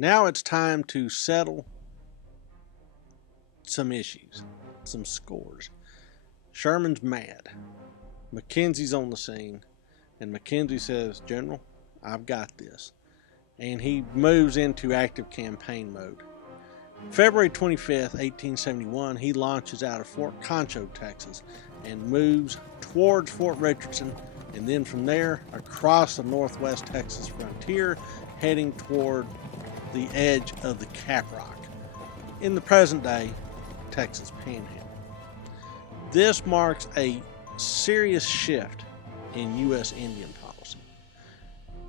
Now it's time to settle some issues, some scores. Sherman's mad. McKenzie's on the scene, and McKenzie says, "General, I've got this." And he moves into active campaign mode. February 25th, 1871, he launches out of Fort Concho, Texas, and moves towards Fort Richardson, and then from there across the northwest Texas frontier, heading toward the edge of the Caprock in the present day Texas Panhandle. This marks a serious shift in U.S. Indian policy.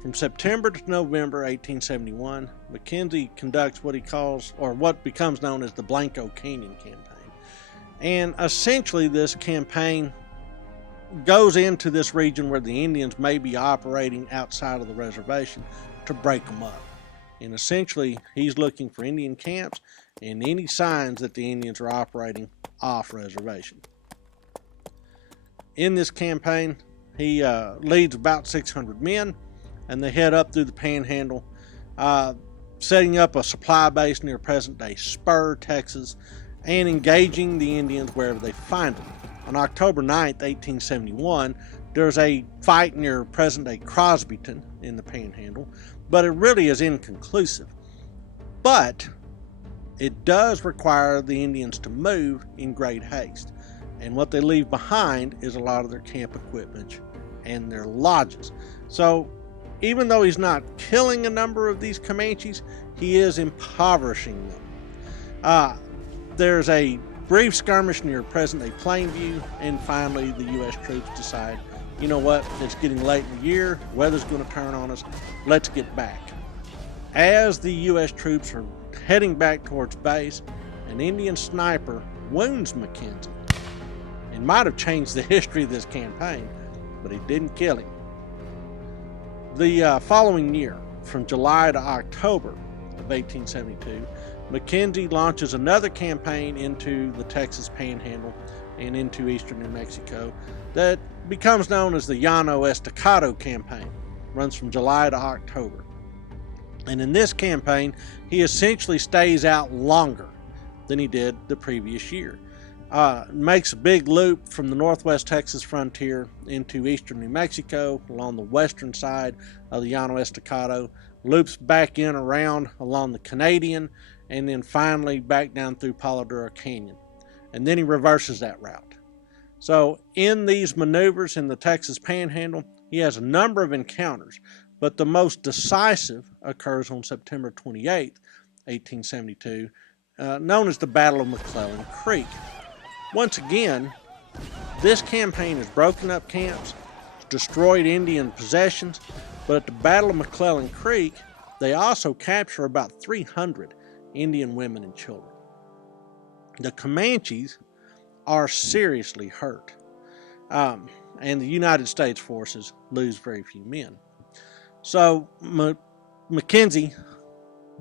From September to November 1871, McKenzie conducts what he calls, or what becomes known as the Blanco Canyon campaign. And essentially this campaign goes into this region where the Indians may be operating outside of the reservation to break them up. And essentially he's looking for Indian camps and any signs that the Indians are operating off reservation. In this campaign, he leads about 600 men, and they head up through the Panhandle, setting up a supply base near present-day Spur, Texas, and engaging the Indians wherever they find them. On October 9th, 1871, there's a fight near present-day Crosbyton in the Panhandle, but it really is inconclusive. But it does require the Indians to move in great haste, and what they leave behind is a lot of their camp equipment and their lodges. So even though he's not killing a number of these Comanches, he is impoverishing them. There's a brief skirmish near present-day Plainview, and finally the U.S. troops decide, you know what, it's getting late in the year, weather's going to turn on us, let's get back. As the U.S. troops are heading back towards base, an Indian sniper wounds McKenzie. It might have changed the history of this campaign, but he didn't kill him. The following year, from July to October of 1872, McKenzie launches another campaign into the Texas Panhandle and into eastern New Mexico that becomes known as the Yano Estecado campaign. Runs from July to October. And in this campaign, he essentially stays out longer than he did the previous year. Makes a big loop from the northwest Texas frontier into eastern New Mexico along the western side of the Yano Estecado, loops back in around along the Canadian, and then finally back down through Paladura Canyon. And then he reverses that route. So in these maneuvers in the Texas Panhandle, he has a number of encounters, but the most decisive occurs on September 28, 1872, known as the Battle of McClellan Creek. Once again, this campaign has broken up camps, destroyed Indian possessions, but at the Battle of McClellan Creek, they also capture about 300 Indian women and children. The Comanches are seriously hurt, and the United States forces lose very few men. So McKenzie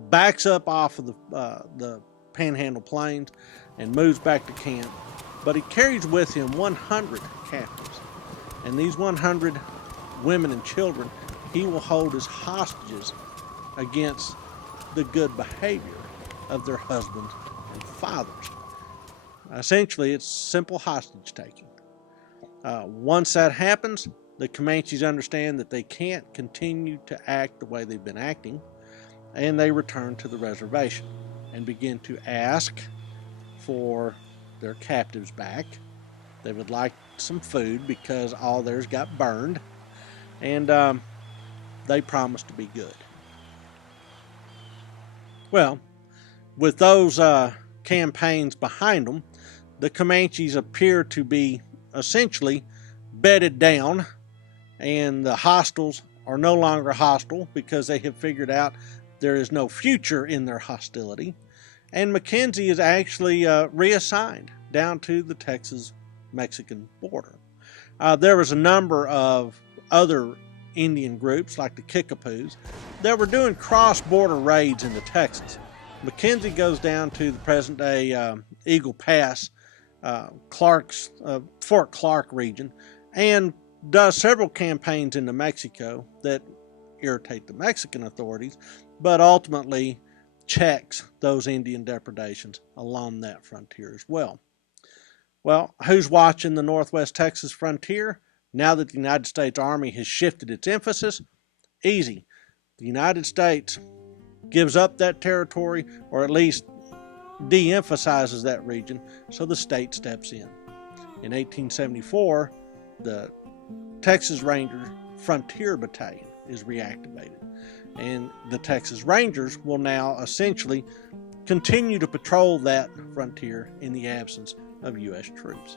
backs up off of the Panhandle Plains and moves back to camp, but he carries with him 100 captives, and these 100 women and children he will hold as hostages against the good behavior of their husbands and fathers. Essentially, it's simple hostage taking. Once that happens, the Comanches understand that they can't continue to act the way they've been acting, and they return to the reservation and begin to ask for their captives back. They would like some food because all theirs got burned, and they promised to be good. Well, with those campaigns behind them, the Comanches appear to be essentially bedded down, and the hostiles are no longer hostile because they have figured out there is no future in their hostility. And McKenzie is actually reassigned down to the Texas-Mexican border. There was a number of other Indian groups like the Kickapoos that were doing cross-border raids into Texas. McKenzie goes down to the present-day Eagle Pass, Fort Clark region, and does several campaigns into Mexico that irritate the Mexican authorities, but ultimately checks those Indian depredations along that frontier as well. Well, who's watching the Northwest Texas frontier now that the United States Army has shifted its emphasis? Easy. The United States gives up that territory, or at least de-emphasizes that region, so the state steps in. In 1874, the Texas Ranger Frontier Battalion is reactivated, and the Texas Rangers will now essentially continue to patrol that frontier in the absence of U.S. troops.